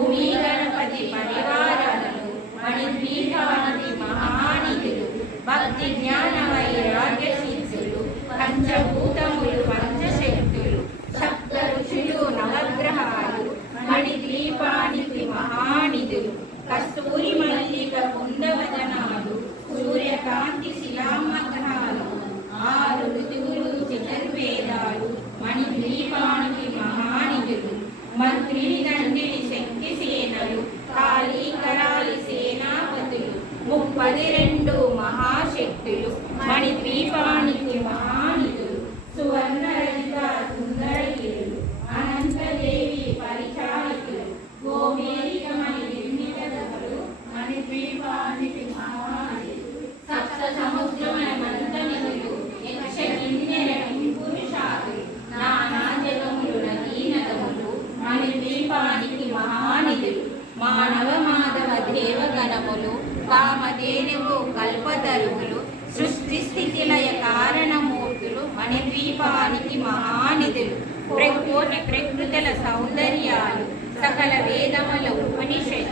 భూమి గణపతి పరివారములు మణిద్వీపానికి మహానిధులు భక్తి జ్ఞాన వైరాగ్య సిద్ధులు పంచభూతములు పంచశక్తులు సప్త ఋషులు నవగ్రహాలు మణిద్వీపానికి మహానిధులు కస్తూరి మల్లిక కుందవదనాలు సూర్యకాంతి శిలామగ్రహాలు ఆరు ఋతువులు చతుర్వేదాలు మణిద్వీపానికి మహానిధులు మంత్రి దండిని శక్తి సేనలు కాళీ కరాలి సేనాపతులు 32 మహాశక్తులు మణిద్వీపానికి మహానిధులు సువర్ణ రహిత సుందరగిరులు అనంతదేవి పరిచారికులు గోమేరిక మణి నిర్మితలు మణిద్వీపానికి మహానిధులు సప్త సముద్రమనంత నిధులు యక్ష కిన్నెర పురుషాదులు నానా జగములు నదీనదములు మణిద్వీపానికి మహానిధులు మానవ మాధవ దేవగణములు కామధేనువు కల్పతరువులు సృష్టి స్థితి లయ కారణమూర్తులు మణిద్వీపానికి మహానిధులు కోటి ప్రకృతుల సౌందర్యాలు సకల వేదముల ఉపనిషత్తు